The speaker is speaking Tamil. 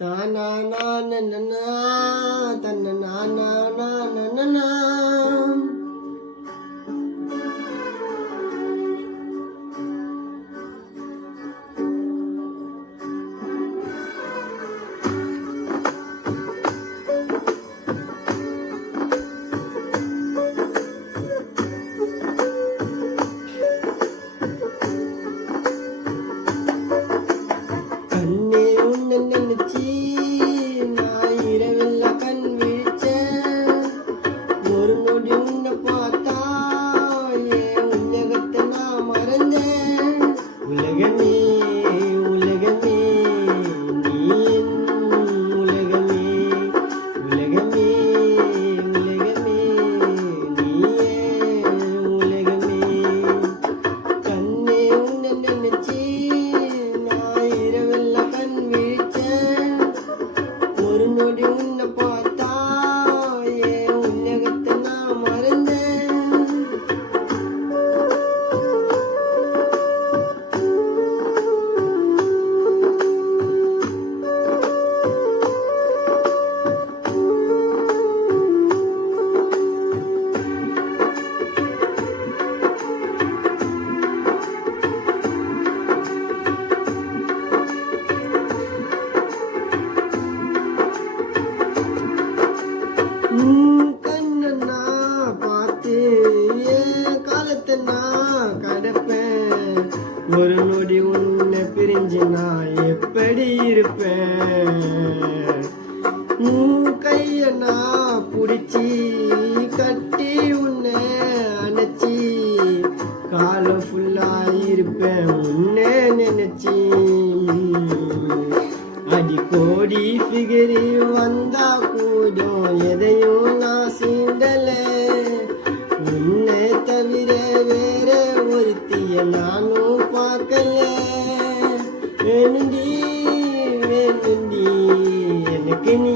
தானா நானா தன்ன நானா நானா கண்ணே உன்னை நினைச்சி நான் இரவெல்லாம் கண் விழிச்சேன். ஒரு நொடி உன்னை பார்த்தா என் உலகத்தை நான் மறந்தேன். உலகமே உலகமே நீ என் உலகமே. உலகமே உலகமே நீ என் உலகமே. கண்ணே உன்னை நினைச்சி ஒரு நொடி உன்னை பார்த்தா என் உலகத்தை நான் மறந்தேன். கண்ணனா பார்த்து என் காலத்தை நான் கடப்பேன். ஒரு நொடி உன்னை பிரிஞ்சு நான் எப்படி இருப்பேன். கைய நான் பிடிச்சி கட்டி உன்னை அணைச்சி காலம் ஃபுல்லா இருப்பேன் உன்னை நினைச்சி. அடி கோடி ஃபிகரி வந்தா கூடும் எதையும் நான் சீண்டல. உன்னை தவிர வேற ஒருத்திய நானும் பார்க்கல. வேணுண்டி வேணுண்டி எனக்கு நீ